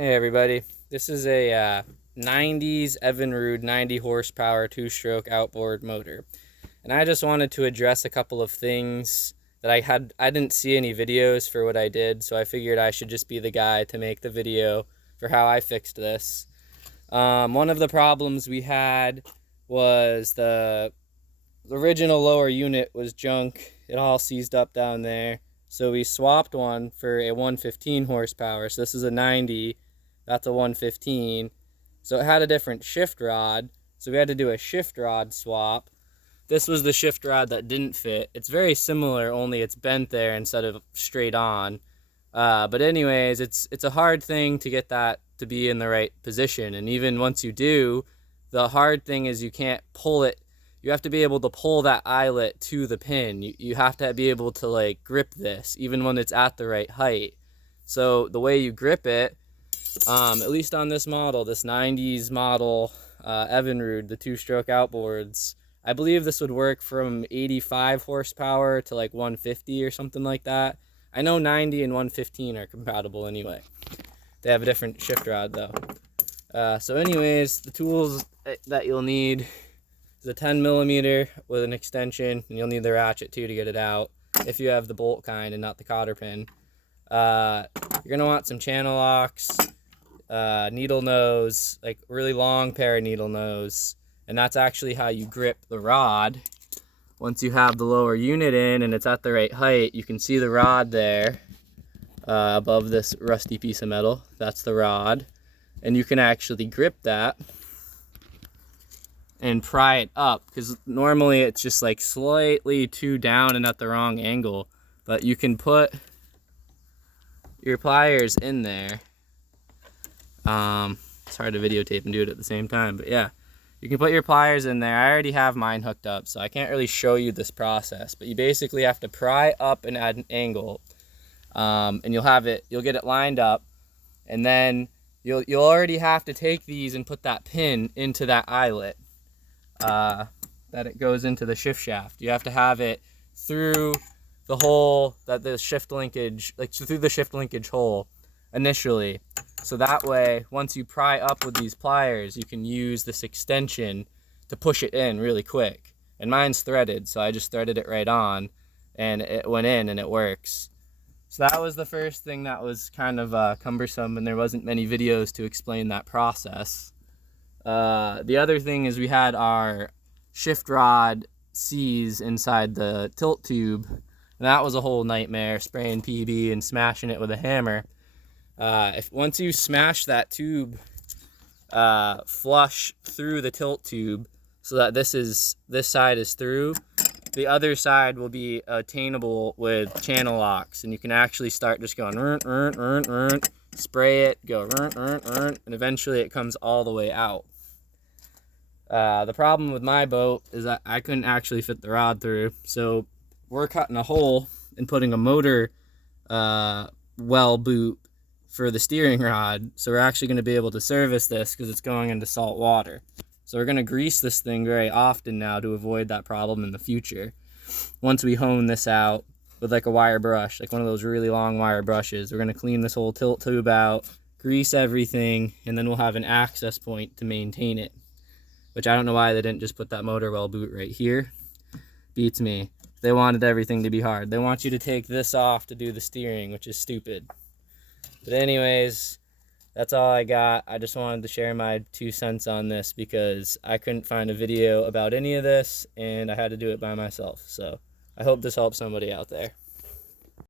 Hey everybody, this is a 90s Evinrude 90 horsepower two-stroke outboard motor. And I just wanted to address a couple of things that I didn't see any videos for what I did, so I figured I should just be the guy to make the video for how I fixed this. One of the problems we had was the original lower unit was junk. It all seized up down there. So we swapped one for a 115 horsepower. So this is a 90, that's a 115. So it had a different shift rod. So we had to do a shift rod swap. This was the shift rod that didn't fit. It's very similar, only it's bent there instead of straight on. But anyways, it's a hard thing to get that to be in the right position. And even once you do, the hard thing is you can't pull it. You have to be able to pull that eyelet to the pin. You have to be able to like grip this even when it's at the right height. So the way you grip it, at least on this model, this 90s model Evinrude, the two-stroke outboards, I believe this would work from 85 horsepower to like 150 or something like that. I know 90 and 115 are compatible anyway. They have a different shift rod though. So anyways, the tools that you'll need is a 10mm with an extension, and you'll need the ratchet too to get it out if you have the bolt kind and not the cotter pin. You're gonna want some channel locks, needle nose, like really long pair of needle nose, and that's actually how you grip the rod. Once you have the lower unit in and it's at the right height, you can see the rod there above this rusty piece of metal. That's the rod, and you can actually grip that and pry it up, because normally it's just like slightly too down and at the wrong angle. But you can put your pliers in there. It's hard to videotape and do it at the same time, but yeah, you can put your pliers in there. I already have mine hooked up, so I can't really show you this process, but you basically have to pry up and at an angle, and you'll get it lined up, and then you'll already have to take these and put that pin into that eyelet that it goes into the shift shaft. You have to have it through the hole that the shift linkage, like through the shift linkage hole initially. So that way, once you pry up with these pliers, you can use this extension to push it in really quick. And mine's threaded, so I just threaded it right on and it went in and it works. So that was the first thing that was kind of cumbersome, and there wasn't many videos to explain that process. The other thing is we had our shift rod seize inside the tilt tube, and that was a whole nightmare, spraying PB and smashing it with a hammer. Once you smash that tube flush through the tilt tube so that this side is through, the other side will be attainable with channel locks, and you can actually start just going spray it, go and eventually it comes all the way out. The problem with my boat is that I couldn't actually fit the rod through, so we're cutting a hole and putting a motor well boot for the steering rod, so we're actually going to be able to service this because it's going into salt water. So we're going to grease this thing very often now to avoid that problem in the future. Once we hone this out with like a wire brush, like one of those really long wire brushes, we're going to clean this whole tilt tube out, grease everything, and then we'll have an access point to maintain it. Which I don't know why they didn't just put that motor well boot right here. Beats me. They wanted everything to be hard. They want you to take this off to do the steering, which is stupid. But anyways, that's all I got. I just wanted to share my 2 cents on this because I couldn't find a video about any of this and I had to do it by myself. So I hope this helps somebody out there.